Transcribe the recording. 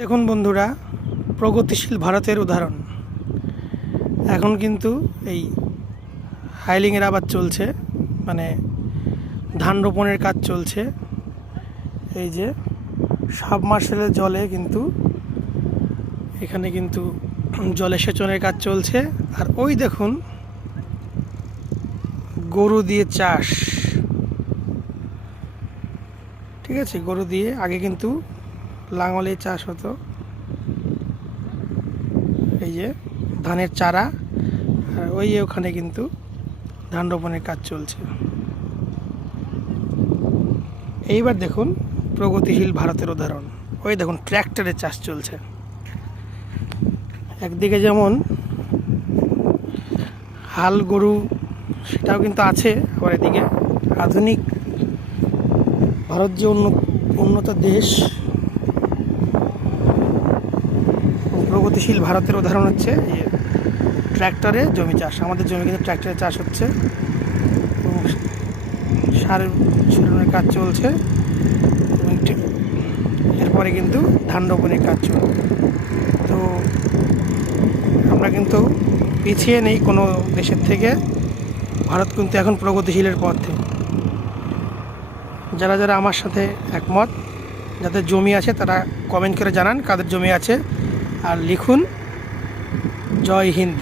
দেখুন বন্ধুরা, প্রগতিশীল ভারতের উদাহরণ। এখন কিন্তু এই হাইলিংয়ের আবাদ চলছে, মানে ধান রোপণের কাজ চলছে। এই যে সাবমার্সেলের জলে কিন্তু এখানে কিন্তু জলসেচনের কাজ চলছে। আর ওই দেখুন গরু দিয়ে চাষ, ঠিক আছে, গরু দিয়ে আগে কিন্তু লাঙলে চাষ হতো। এই যে ধানের চারা, আর ওই ওখানে কিন্তু ধান রোপণের কাজ চলছে। এইবার দেখুন প্রগতিশীল ভারতের উদাহরণ। ওই দেখুন ট্র্যাক্টরে চাষ চলছে। একদিকে যেমন হাল গরু সেটাও কিন্তু আছে, আবার এদিকে আধুনিক ভারত যে উন্নত দেশ, প্রগতিশীল ভারতের উদাহরণ হচ্ছে ট্র্যাক্টরে জমি চাষ। আমাদের জমি কিন্তু ট্র্যাক্টরে চাষ হচ্ছে এবং সার ছড়ানোর কাজ চলছে এবং এরপরে কিন্তু ধান রোপণের কাজ চলবে। তো আমরা কিন্তু পিছিয়ে নেই কোনো দেশের থেকে। ভারত কিন্তু এখন প্রগতিশীলের পথে। যারা যারা আমার সাথে একমত, যাদের জমি আছে তারা কমেন্ট করে জানান কাদের জমি আছে, আর লিখুন জয় হিন্দ।